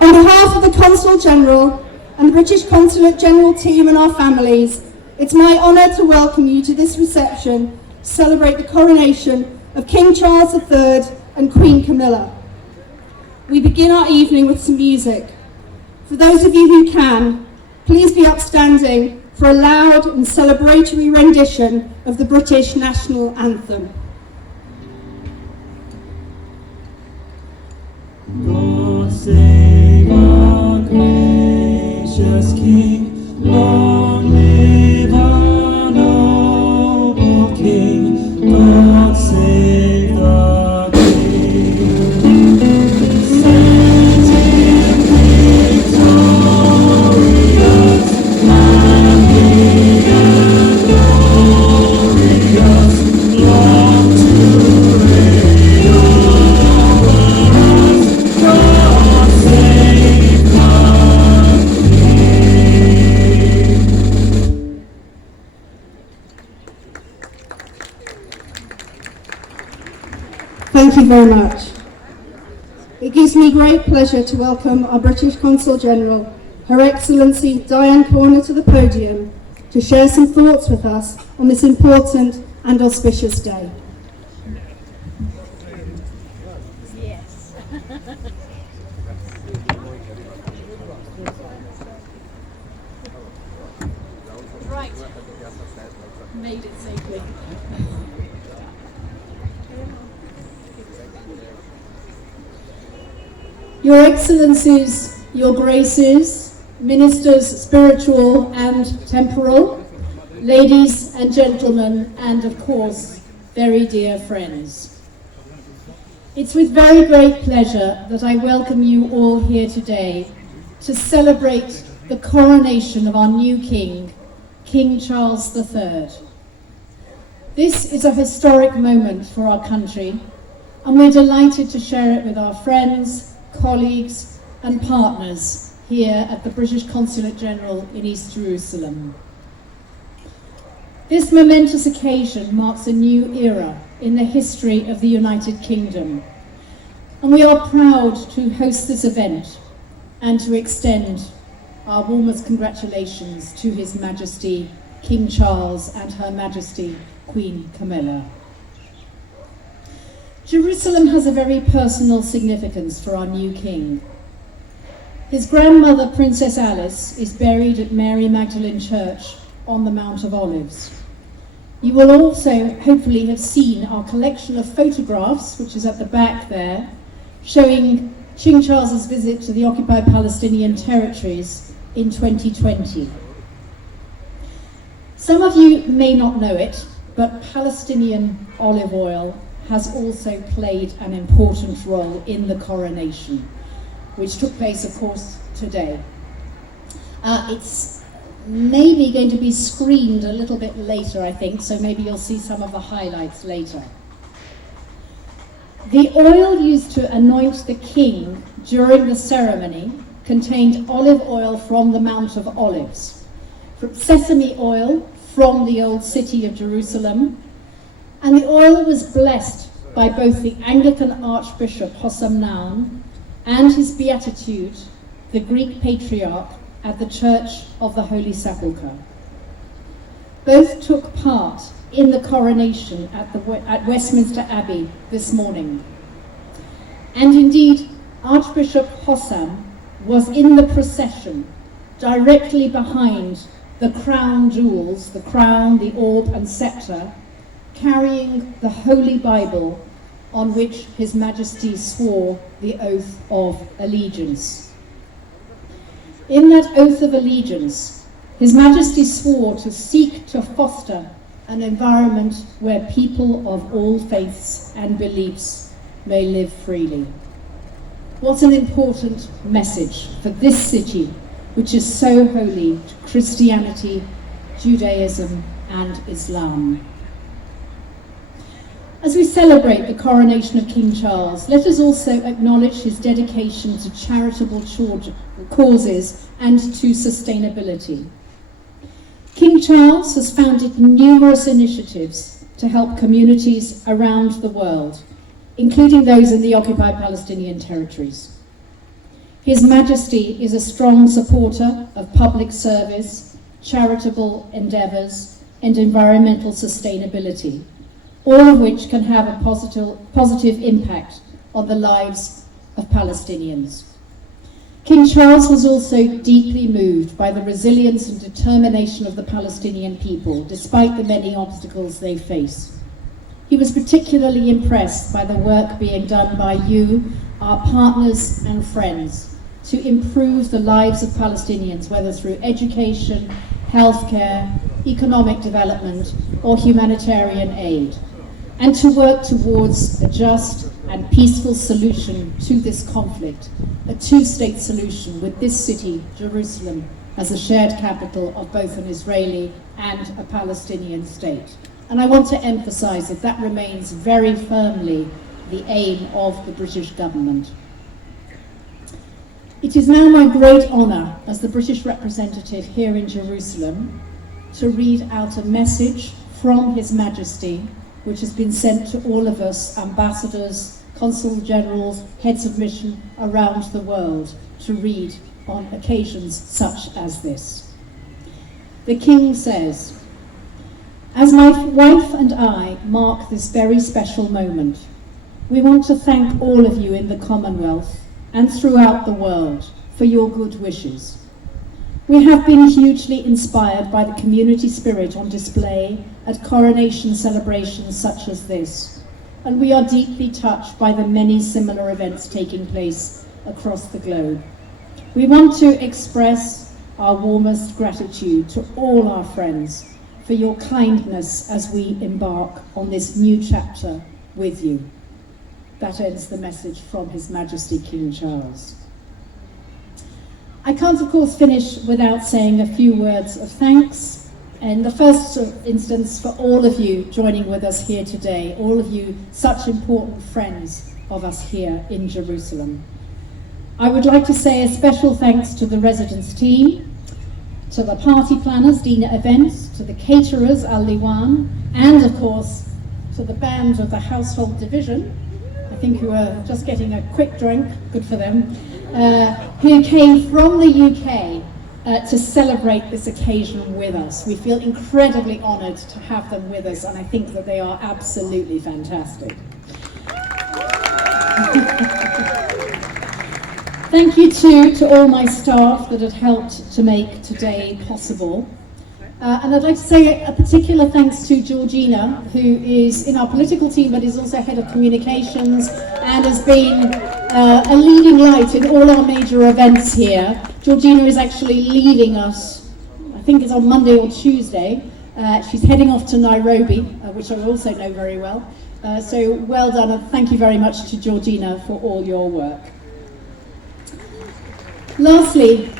On behalf of the Consul General and the British Consulate General team and our families, it's my honour to welcome you to this reception to celebrate the coronation of King Charles III and Queen Camilla. We begin our evening with some music. For those of you who can, please be upstanding for a loud and celebratory rendition of the British National Anthem. God save our gracious King, long live our noble King. God save the King. Send him victorious, happy and glorious, long to reign over us. God save the King. Thank you very much. It gives me great pleasure to welcome our British Consul General, Her Excellency Diane to the podium to share some thoughts with us on this important and auspicious day. Yes. Right. Made it safely. Your Excellencies, Your Graces, Ministers spiritual and temporal, ladies and gentlemen, and of course, very dear friends. It's with very great pleasure that I welcome you all here today to celebrate the coronation of our new King, King Charles III. This is a historic moment for our country, and we're delighted to share it with our friends, colleagues and partners here at the British Consulate General in East Jerusalem. This momentous occasion marks a new era in the history of the United Kingdom, and we are proud to host this event and to extend our warmest congratulations to His Majesty King Charles and Her Majesty Queen Camilla. Jerusalem has a very personal significance for our new king. His grandmother, Princess Alice, is buried at Mary Magdalene Church on the Mount of Olives. You will also hopefully have seen our collection of photographs, which is at the back there, showing King Charles's visit to the occupied Palestinian territories in 2020. Some of you may not know it, but Palestinian olive oil has also played an important role in the coronation, which took place, of course, today. It's maybe going to be screened a little bit later, I think, so maybe you'll see some of the highlights later. The oil used to anoint the king during the ceremony contained olive oil from the Mount of Olives, sesame oil from the old city of Jerusalem, and the oil was blessed by both the Anglican Archbishop Hossam Naum and his beatitude, the Greek Patriarch at the Church of the Holy Sepulchre. Both took part in the coronation at Westminster Abbey this morning. And indeed, Archbishop Hossam was in the procession directly behind the crown jewels, the crown, the orb and scepter, carrying the Holy Bible on which His Majesty swore the oath of allegiance. In that oath of allegiance, His Majesty swore to seek to foster an environment where people of all faiths and beliefs may live freely. What an important message for this city, which is so holy to Christianity, Judaism and Islam. As we celebrate the coronation of King Charles, let us also acknowledge his dedication to charitable causes and to sustainability. King Charles has founded numerous initiatives to help communities around the world, including those in the occupied Palestinian territories. His Majesty is a strong supporter of public service, charitable endeavours and environmental sustainability, all of which can have a positive impact on the lives of Palestinians. King Charles was also deeply moved by the resilience and determination of the Palestinian people, despite the many obstacles they face. He was particularly impressed by the work being done by you, our partners and friends, to improve the lives of Palestinians, whether through education, healthcare, economic development, or humanitarian aid, and to work towards a just and peaceful solution to this conflict, a two-state solution with this city, Jerusalem, as a shared capital of both an Israeli and a Palestinian state. And I want to emphasize that that remains very firmly the aim of the British government. It is now my great honour as the British representative here in Jerusalem to read out a message from His Majesty, which has been sent to all of us, ambassadors, consul generals, heads of mission around the world, to read on occasions such as this. The King says, "As my wife and I mark this very special moment, we want to thank all of you in the Commonwealth and throughout the world for your good wishes. We have been hugely inspired by the community spirit on display at coronation celebrations such as this, and we are deeply touched by the many similar events taking place across the globe. We want to express our warmest gratitude to all our friends for your kindness as we embark on this new chapter with you." That ends the message from His Majesty King Charles. I can't, of course, finish without saying a few words of thanks. In the first instance, for all of you joining with us here today, all of you such important friends of us here in Jerusalem. I would like to say a special thanks to the residence team, to the party planners, Dina Events, to the caterers, Al Liwan, and of course, to the band of the household division, I think who are just getting a quick drink, good for them, who came from the UK to celebrate this occasion with us. We feel incredibly honoured to have them with us, and I think that they are absolutely fantastic. Thank you too to all my staff that had helped to make today possible. And I'd like to say a particular thanks to Georgina, who is in our political team but is also head of communications and has been a leading light in all our major events here. Georgina is actually leaving us, I think it's on Monday or Tuesday. She's heading off to Nairobi, which I also know very well. So well done, and thank you very much to Georgina for all your work. Lastly,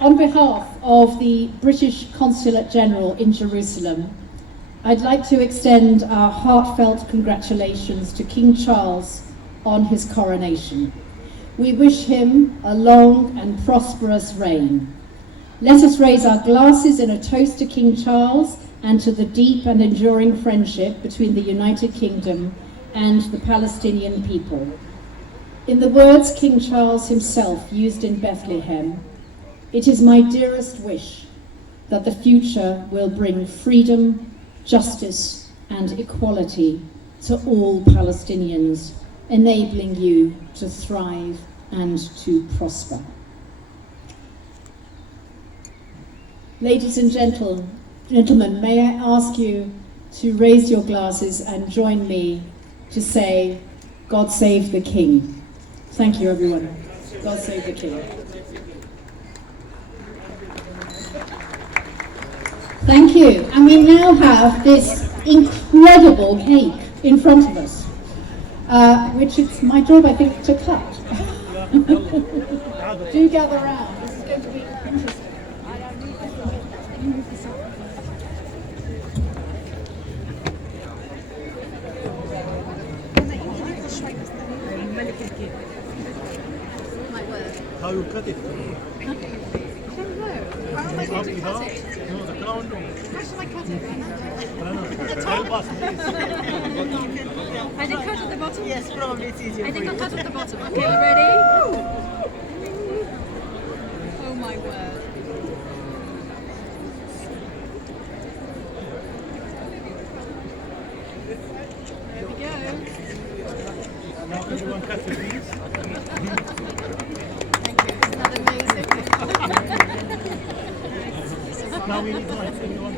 on behalf of the British Consulate General in Jerusalem, I'd like to extend our heartfelt congratulations to King Charles on his coronation. We wish him a long and prosperous reign. Let us raise our glasses in a toast to King Charles and to the deep and enduring friendship between the United Kingdom and the Palestinian people. In the words King Charles himself used in Bethlehem, "It is my dearest wish that the future will bring freedom, justice, and equality to all Palestinians, enabling you to thrive and to prosper." Ladies and gentlemen, may I ask you to raise your glasses and join me to say, "God save the King." Thank you, everyone. God save the King. Thank you. And we now have this incredible cake in front of us, which it's my job, I think, to cut. Do gather round. This is going to be interesting. How you cut it? I don't know. How am I going to cut it? No, the crown. How shall I cut it? Help us, please. I did cut at the bottom? Yes, probably it's easier I for think you. I'll cut at the bottom. Okay, you ready? one cut of these. Thank you. Isn't that amazing? Now we need one.